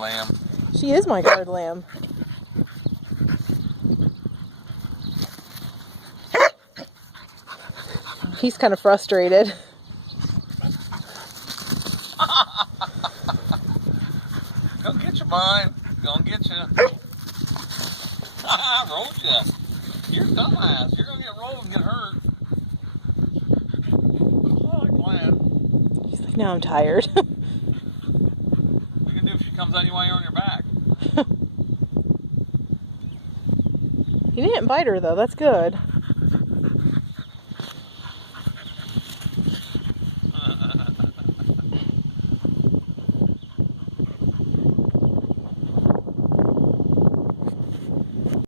lamb. She is my guard lamb. He's kind of frustrated. Go get you, mine. Gonna get you. I rolled you. You're a dumbass. You're gonna get rolled and get hurt. I like playing. She's like, now I'm tired. What are you gonna do if she comes at you while you're on your back? You didn't bite her though, that's good.